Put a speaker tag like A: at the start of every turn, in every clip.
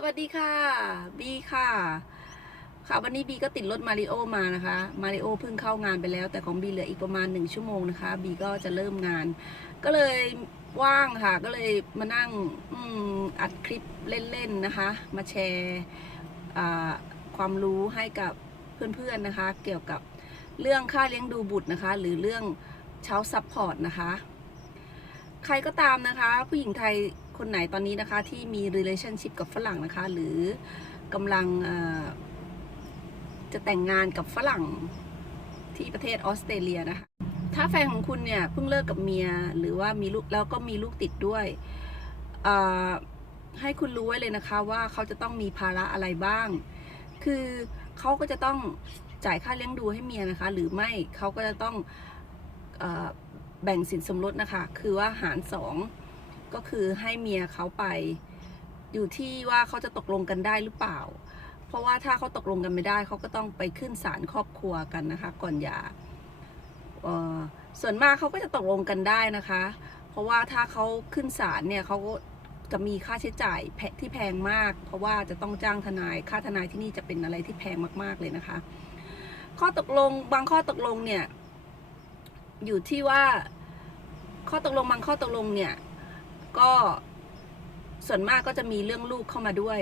A: สวัสดีค่ะบีค่ะ ค่ะวันนี้บีก็ติดรถมาริโอมานะคะมาริโอเพิ่งเข้างานไปแล้ว แต่ของบีเหลืออีกประมาณหนึ่งชั่วโมงนะคะบีก็จะเริ่มงาน ก็เลยว่างค่ะ ก็เลยมานั่งออัดคลิปเล่นๆนะคะ มาแชร์ความรู้ให้กับเพื่อนๆนะคะ เกี่ยวกับเรื่องค่าเลี้ยงดูบุตรนะคะ หรือเรื่องเช้าซัพพอร์ตนะคะ ใครก็ตามนะคะ ผู้หญิงไทย คนไหนตอนนี้นะคะที่มี relationship กับฝรั่งนะคะ หรือกำลังจะแต่งงานกับฝรั่งที่ประเทศออสเตรเลียนะคะ ถ้าแฟนของคุณเนี่ยเพิ่งเลิกกับเมียหรือว่ามีลูกแล้วก็มีลูกติดด้วย ให้คุณรู้ไว้เลยนะคะว่าเขาจะต้องมีภาระอะไรบ้าง คือเขาก็จะต้องจ่ายค่าเลี้ยงดูให้เมียนะคะ หรือไม่เขาก็จะต้องอแบ่งสินสมรสนะคะ คือว่าหารสอง ก็คือให้เมียเขาไป อยู่ที่ว่าเขาจะตกลงกันได้หรือเปล่า เพราะว่าถ้าเขาตกลงกันไม่ได้เขาก็ต้องไปขึ้นศาลครอบครัวกันนะคะ ก่อนหย่าส่วนมากเขาก็จะตกลงกันได้นะคะ เพราะว่าถ้าเขาขึ้นศาลเนี่ยเขาก็จะมีค่าใช้จ่ายแพที่แพงมาก เพราะว่าจะต้องจ้างทนายค่าทนายที่นี่จะเป็นอะไรที่แพงมาก ๆเลยนะคะ ข้อตกลงบางข้อตกลงเนี่ยอยู่ที่ว่าข้อตกลงบางข้อตกลงเนี่ย ก็ส่วนมากก็จะมีเรื่องลูกเข้ามาด้วย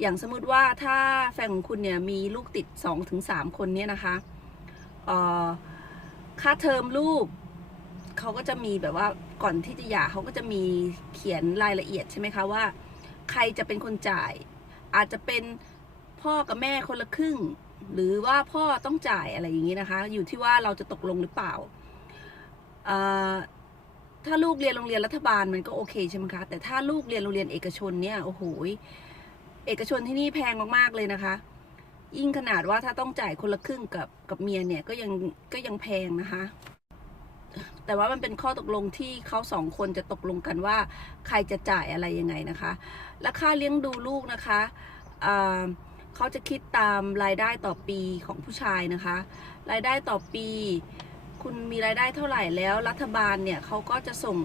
A: อย่างสมมติว่าถ้าแฟนของคุณเนี่ยมีลูกติดสองถึงสามคนเนี่ยนะคะค่าเทอมลูกเขาก็จะมีแบบว่าก่อนที่จะหย่าเขาก็จะมีเขียนรายละเอียดใช่ไหมคะว่า ใครจะเป็นคนจ่าย อาจจะเป็นพ่อกับแม่คนละครึ่ง หรือว่าพ่อต้องจ่ายอะไรอย่างนี้นะคะ อยู่ที่ว่าเราจะตกลงหรือเปล่า ถ้าลูกเรียนโรงเรียนรัฐบาลมันก็โอเคใช่ไหมคะ แต่ถ้าลูกเรียนโรงเรียนเอกชนเนี่ยโอ้โหเอกชนที่นี่แพงมากๆเลยนะคะ ยิ่งขนาดว่าถ้าต้องจ่ายคนละครึ่งกับกับเมียเนี่ยก็ยังก็ยังแพงนะคะ แต่ว่ามันเป็นข้อตกลงที่เขาสองคนจะตกลงกันว่า ใครจะจ่ายอะไรยังไงนะคะ และค่าเลี้ยงดูลูกนะคะเขาจะคิดตามรายได้ต่อปีของผู้ชายนะคะ รายได้ต่อปี คุณมีรายได้เท่าไหร่แล้วรัฐบาลเนี่ยเขาก็จะส่ง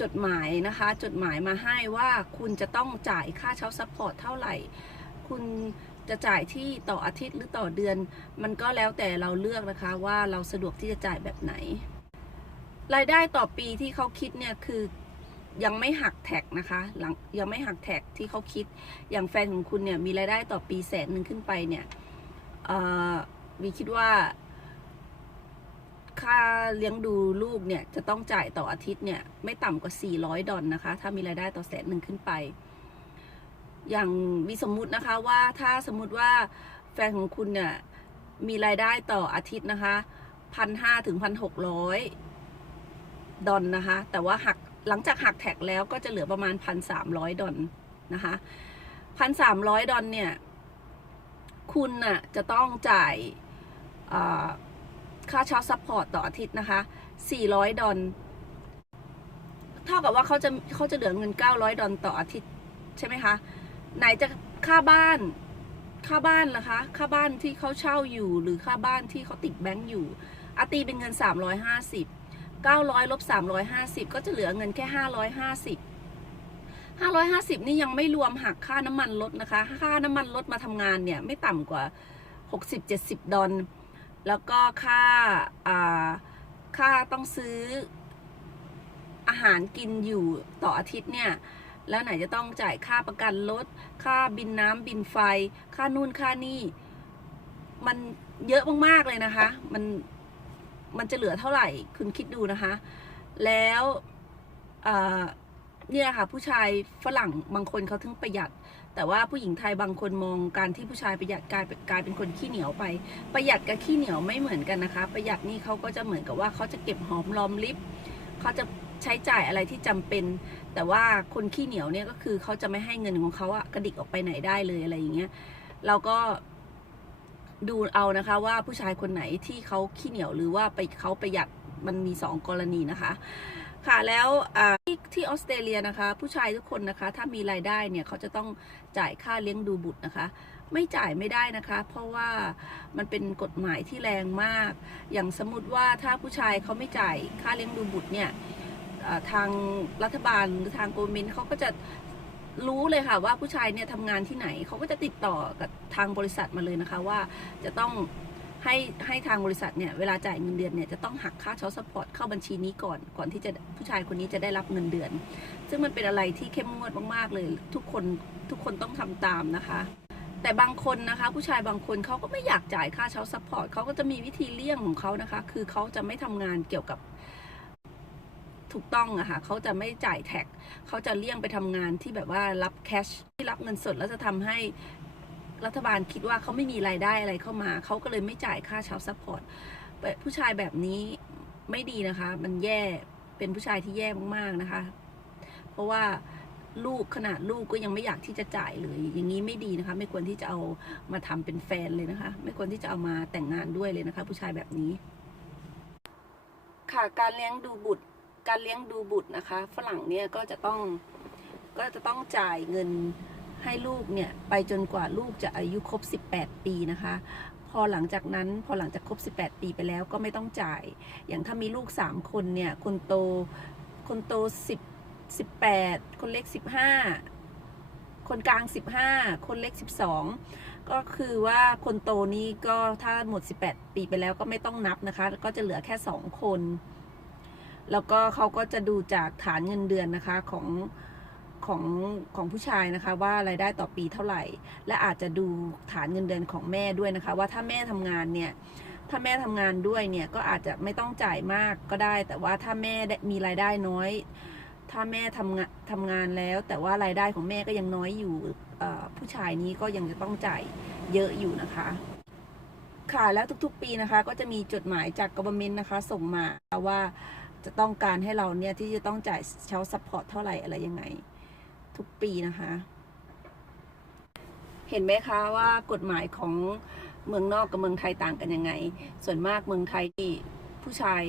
A: จดหมายนะคะ จดหมายมาให้ว่าคุณจะต้องจ่ายค่าเช่าซัพพอร์ตเท่าไหร่ คุณจะจ่ายที่ต่ออาทิตย์หรือต่อเดือน มันก็แล้วแต่เราเลือกนะคะว่าเราสะดวกที่จะจ่ายแบบไหน รายได้ต่อปีที่เขาคิดเนี่ยคือยังไม่หักแท็กนะคะหลังยังไม่หักแท็กที่เขาคิดอย่างแฟนของคุณเนี่ยมีรายได้ต่อปีแสนหนึ่งขึ้นไปเนี่ยวีคิดว่า ค่าเลี้ยงดูลูกเนี่ยจะต้องจ่ายต่ออาทิตย์เนี่ยไม่ต่ำกว่า 400 ดอลนะคะ ถ้ามีรายได้ต่อแสนหนึ่งขึ้นไป อย่างมีสมมุตินะคะว่าถ้าสมมุติว่าแฟนของคุณเนี่ยมีรายได้ต่ออาทิตย์นะคะพันห้าถึงพันหกร้อยดอลนะคะ แต่ว่าหักหลังจากหักแท็กแล้วก็จะเหลือประมาณพันสามร้อยดอลนะคะพันสามร้อยดอลเนี่ย คุณน่ะจะต้องจ่าย อ่าค่าเช่าซัพพอร์ตต่ออาทิตย์นะคะ 400 ดอลเท่ากับว่าเขาจะเขาจะเหลือเงิน 900 ดอลต่ออาทิตย์ใช่ไหมคะ ไหนจะค่าบ้าน ค่าบ้านล่ะคะ ค่าบ้านที่เขาเช่าอยู่ หรือค่าบ้านที่เขาติดแบงก์อยู่อาตีเป็นเงิน 350 900ลบ350 ก็จะเหลือเงินแค่ 550 550 นี่ยังไม่รวมหักค่าน้ำมันรถนะคะ ค่าน้ำมันรถมาทำงานเนี่ย ไม่ต่ำกว่า 60-70 ดอล แล้วก็ค่าค่าต้องซื้ออาหารกินอยู่ต่ออาทิตย์เนี่ย แล้วไหนจะต้องจ่ายค่าประกันรถ ค่าบินน้ำบินไฟ ค่านู่นค่านี่ มันเยอะมากๆเลยนะคะ มัน มันจะเหลือเท่าไหร่ คุณคิดดูนะคะ แล้วเนี่ยค่ะ ผู้ชายฝรั่งบางคนเขาถึงประหยัด แต่ว่าผู้หญิงไทยบางคนมองการที่ผู้ชายประหยัดกลายเป็นกลายเป็นคนขี้เหนียวไป ประหยัดกับขี้เหนียวไม่เหมือนกันนะคะ ประหยัดนี่เขาก็จะเหมือนกับว่าเขาจะเก็บหอมรอมริบเขาจะใช้จ่ายอะไรที่จำเป็น แต่ว่าคนขี้เหนียวเนี่ยก็คือเขาจะไม่ให้เงินของเขาอะกระดิกออกไปไหนได้เลยอะไรอย่างเงี้ยเราก็ดูเอานะคะว่าผู้ชายคนไหนที่เขาขี้เหนียวหรือว่าไปเขาประหยัดมันมีสองกรณีนะคะ ค่ะแล้วอ่า ที่ที่ออสเตรเลียนะคะ ผู้ชายทุกคนนะคะ ถ้ามีรายได้เนี่ยเขาจะต้องจ่ายค่าเลี้ยงดูบุตรนะคะ ไม่จ่ายไม่ได้นะคะ เพราะว่ามันเป็นกฎหมายที่แรงมาก อย่างสมมติว่าถ้าผู้ชายเขาไม่จ่ายค่าเลี้ยงดูบุตรเนี่ยทางรัฐบาลหรือทางโกลเมนเขาก็จะรู้เลยค่ะว่าผู้ชายเนี่ยทำงานที่ไหนเขาก็จะติดต่อกับทางบริษัทมาเลยนะคะว่าจะต้อง ให้ให้ทางบริษัทเนี่ยเวลาจ่ายเงินเดือนเนี่ยจะต้องหักค่าเช่าสปอร์ตเข้าบัญชีนี้ก่อนก่อนที่จะผู้ชายคนนี้จะได้รับเงินเดือน ซึ่งมันเป็นอะไรที่เข้มงวดมากๆเลย ทุกคนทุกคนต้องทำตามนะคะ แต่บางคนนะคะ ผู้ชายบางคนเขาก็ไม่อยากจ่ายค่าเช่าซัพพอร์ตเขาก็จะมีวิธีเลี่ยงของเขานะคะ คือเขาจะไม่ทำงานเกี่ยวกับถูกต้องอะค่ะเขาจะไม่จ่ายแท็ก เขาจะเลี่ยงไปทำงานที่แบบว่ารับแคชที่รับเงินสดแล้วจะทำให้ รัฐบาลคิดว่าเขาไม่มีรายได้อะไรเข้ามา เขาก็เลยไม่จ่ายค่าเช่าซัพพอร์ตผู้ชายแบบนี้ไม่ดีนะคะ มันแย่เป็นผู้ชายที่แย่มากๆนะคะ เพราะว่าลูกขนาดลูกก็ยังไม่อยากที่จะจ่ายเลย อย่างนี้ไม่ดีนะคะ ไม่ควรที่จะเอามาทำเป็นแฟนเลยนะคะ ไม่ควรที่จะเอามาแต่งงานด้วยเลยนะคะ ผู้ชายแบบนี้ ค่ะการเลี้ยงดูบุตร การเลี้ยงดูบุตรนะคะ ฝรั่งเนี่ยก็จะต้องก็จะต้องจ่ายเงิน ให้ลูกเนี่ยไปจนกว่าลูกจะอายุครบ 18 ปีนะคะ พอหลังจากนั้นพอหลังจากครบ 18 ปีไปแล้วก็ไม่ต้องจ่าย อย่างถ้ามีลูก 3 คนเนี่ยคนโตคนโต 10 18 คนเล็ก 15 คนกลาง 15 คนเล็ก 12 ก็คือว่าคนโตนี้ก็ถ้าหมด 18 ปีไปแล้วก็ไม่ต้องนับนะคะ ก็จะเหลือแค่ 2 คน แล้วก็เขาก็จะดูจากฐานเงินเดือนนะคะของ ของของผู้ชายนะคะว่ารายได้ต่อปีเท่าไหร่ และอาจจะดูฐานเงินเดือนของแม่ด้วยนะคะ ว่าถ้าแม่ทำงานเนี่ยถ้าแม่ทำงานด้วยเนี่ยก็อาจจะไม่ต้องจ่ายมากก็ได้ แต่ว่าถ้าแม่ได้มีรายได้น้อย ถ้าแม่ทำงานทำงานแล้ว แต่ว่ารายได้ของแม่ก็ยังน้อยอยู่ผู้ชายนี้ก็ยังจะต้องจ่ายเยอะอยู่นะคะ ค่ะแล้วทุกๆปีนะคะก็จะมีจดหมายจากก v เมนนะคะ ส่งมาว่าจะต้องการให้เราเนี่ยที่จะต้องจ่ายเช่าซัพพอร์ตเท่าไหร่อะไรยังไง ทุกปีนะคะ เห็นไหมคะว่ากฎหมายของเมืองนอกกับเมืองไทยต่างกันยังไง ส่วนมากเมืองไทยที่ผู้ชาย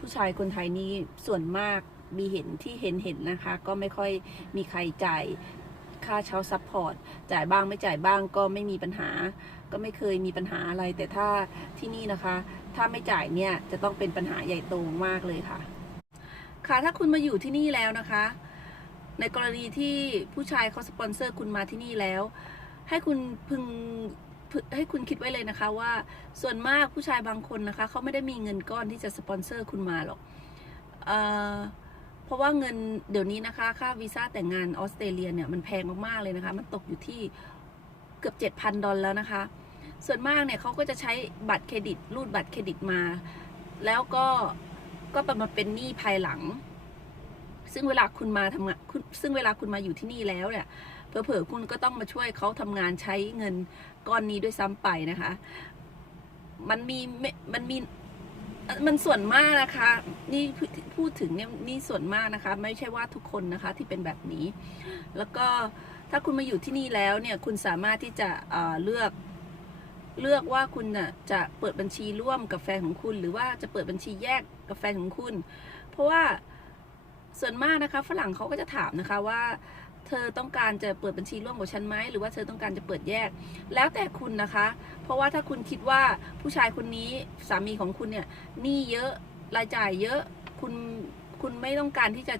A: ผู้ชายคนไทยนี่ส่วนมากมีเห็นที่เห็นเห็นนะคะ ก็ไม่ค่อยมีใครจ่ายค่าเช่าซัพพอร์ตจ่ายบ้างไม่จ่ายบ้างก็ไม่มีปัญหา ก็ไม่เคยมีปัญหาอะไร แต่ถ้าที่นี่นะคะ ถ้าไม่จ่ายเนี่ยจะต้องเป็นปัญหาใหญ่โตมากเลยค่ะ ค่ะถ้าคุณมาอยู่ที่นี่แล้วนะคะ ในกรณีที่ผู้ชายเขาสปอนเซอร์คุณมาที่นี่แล้ว ให้คุณพึงให้คุณคิดไว้เลยนะคะว่าส่วนมากผู้ชายบางคนนะคะเขาไม่ได้มีเงินก้อนที่จะสปอนเซอร์คุณมาหรอกเออเพราะว่าเงินเดี๋ยวนี้นะคะค่าวีซ่าแต่งงานออสเตรเลียเนี่ยมันแพงมากๆเลยนะคะ มันตกอยู่ที่เกือบ 7,000 ดอลลาร์แล้วนะคะ ส่วนมากเนี่ยเขาก็จะใช้บัตรเครดิตรูดบัตรเครดิตมา แล้วก็ก็ประมาเป็นหนี้ภายหลัง ซึ่งเวลาคุณมาทำงาน ซึ่งเวลาคุณมาอยู่ที่นี่แล้วเนี่ยเผลอๆคุณก็ต้องมาช่วยเขาทำงานใช้เงินก้อนนี้ด้วยซ้ำไปนะคะ มันมีไม่มันมีมันส่วนมากนะคะ นี่พูดถึงเนี่ยนี่ส่วนมากนะคะ ไม่ใช่ว่าทุกคนนะคะที่เป็นแบบนี้ แล้วก็ถ้าคุณมาอยู่ที่นี่แล้วเนี่ยคุณสามารถที่จะเเลือกเลือกว่าคุณน่ะจะเปิดบัญชีร่วมกับแฟนของคุณ หรือว่าจะเปิดบัญชีแยกกับแฟนของคุณ เพราะว่า ส่วนมากนะคะ ฝรั่งเขาก็จะถามนะคะว่าเธอต้องการจะเปิดบัญชีร่วมกับฉันไหมหรือว่าเธอต้องการจะเปิดแยก แล้วแต่คุณนะคะ เพราะว่าถ้าคุณคิดว่าผู้ชายคนนี้สามีของคุณเนี่ยหนี้เยอะรายจ่ายเยอะคุณคุณไม่ต้องการที่จะ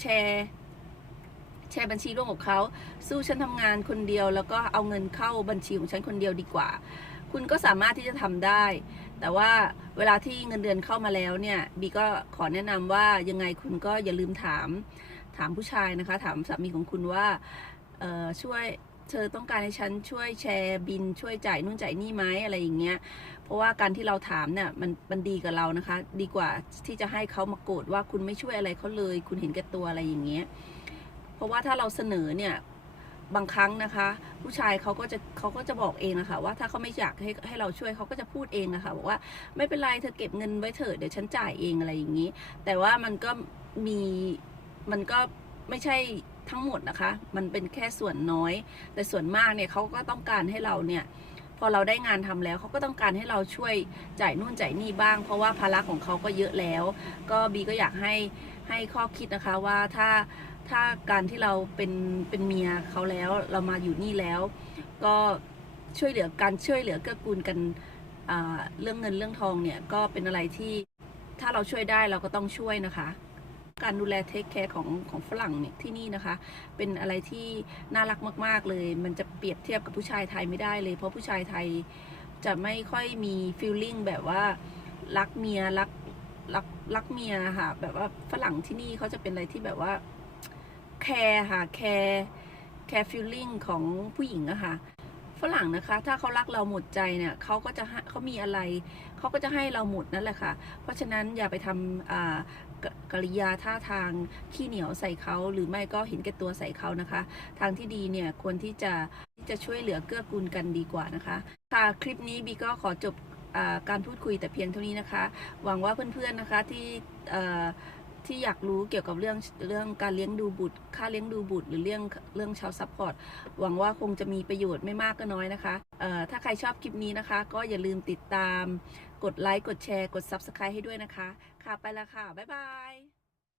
A: แชร์ แชร์บัญชีร่วมกับเขาสู้ฉันทำงานคนเดียว แล้วก็เอาเงินเข้าบัญชีของฉันคนเดียวดีกว่า คุณก็สามารถที่จะทำได้ แต่ว่าเวลาที่เงินเดือนเข้ามาแล้วเนี่ยบีก็ขอแนะนำว่ายังไงคุณก็อย่าลืมถามถามผู้ชายนะคะ ถามสามีของคุณว่าช่วยเธอต้องการให้ฉันช่วยแชร์บินช่วยจ่ายนู่นจ่ายนี่ไหมอะไรอย่างเงี้ย เพราะว่าการที่เราถามเนี่ยมันมันดีกับเรานะคะ ดีกว่าที่จะให้เขามาโกรธว่าคุณไม่ช่วยอะไรเขาเลย คุณเห็นแก่ตัวอะไรอย่างเงี้ย เพราะว่าถ้าเราเสนอเนี่ย บางครั้งนะคะ ผู้ชายเขาก็จะเขาก็จะบอกเองนะคะว่าถ้าเขาไม่อยากให้ให้เราช่วยเขาก็จะพูดเองนะคะบอกว่าไม่เป็นไรเธอเก็บเงินไว้เถอะเดี๋ยวฉันจ่ายเองอะไรอย่างนี้ แต่ว่ามันก็มีมันก็ไม่ใช่ทั้งหมดนะคะ มันเป็นแค่ส่วนน้อย แต่ส่วนมากเนี่ยเขาก็ต้องการให้เราเนี่ยพอเราได้งานทำแล้วเขาก็ต้องการให้เราช่วยจ่ายนู่นจ่ายนี่บ้าง เพราะว่าภาระของเขาก็เยอะแล้ว ก็บีก็อยากให้ให้ข้อคิดนะคะว่าถ้า ถ้าการที่เราเป็นเป็นเมียเขาแล้วเรามาอยู่นี่แล้ว ก็ช่วยเหลือการช่วยเหลือเกื้อกูลกันเรื่องเงินเรื่องทองเนี่ยก็เป็นอะไรที่ถ้าเราช่วยได้เราก็ต้องช่วยนะคะ การดูแลเทคแคร์ของของฝรั่งเนี่ยที่นี่นะคะ เป็นอะไรที่น่ารักมาก ๆเลย มันจะเปรียบเทียบกับผู้ชายไทยไม่ได้เลย เพราะผู้ชายไทยจะไม่ค่อยมีฟีลลิ่งแบบว่ารักเมียรักรักรักเมียค่ะแบบว่าฝรั่งที่นี่เขาจะเป็นอะไรที่แบบว่า แคร์ค่ะแคร์แคร์ฟีลลิ่งของผู้หญิงอะค่ะฝรั่งนะคะ ถ้าเขารักเราหมดใจเนี่ยเขาก็จะเขามีอะไร เขาก็จะให้เราหมดนั่นแหละค่ะ เพราะฉะนั้นอย่าไปทำอ่ากกริยาท่าทางขี้เหนียวใส่เขาหรือไม่ก็เห็นแก่ตัวใส่เขานะคะ ทางที่ดีเนี่ยควรที่จะที่จะช่วยเหลือเกื้อกูลกันดีกว่านะคะ ค่ะคลิปนี้บีก็ขอจบอ่าการพูดคุยแต่เพียงเท่านี้นะคะ หวังว่าเพื่อนๆนะคะที่ ที่อยากรู้เกี่ยวกับเรื่องเรื่องการเลี้ยงดูบุตร ค่าเลี้ยงดูบุตร หรือเรื่องเรื่องชาวซัพพอร์ตหวังว่าคงจะมีประโยชน์ไม่มากก็น้อยนะคะเอ่อถ้าใครชอบคลิปนี้นะคะ ก็อย่าลืมติดตาม กดไลค์กดแชร์กด Subscribe ให้ด้วยนะคะ ค่ะไปละค่ะ บ๊ายบาย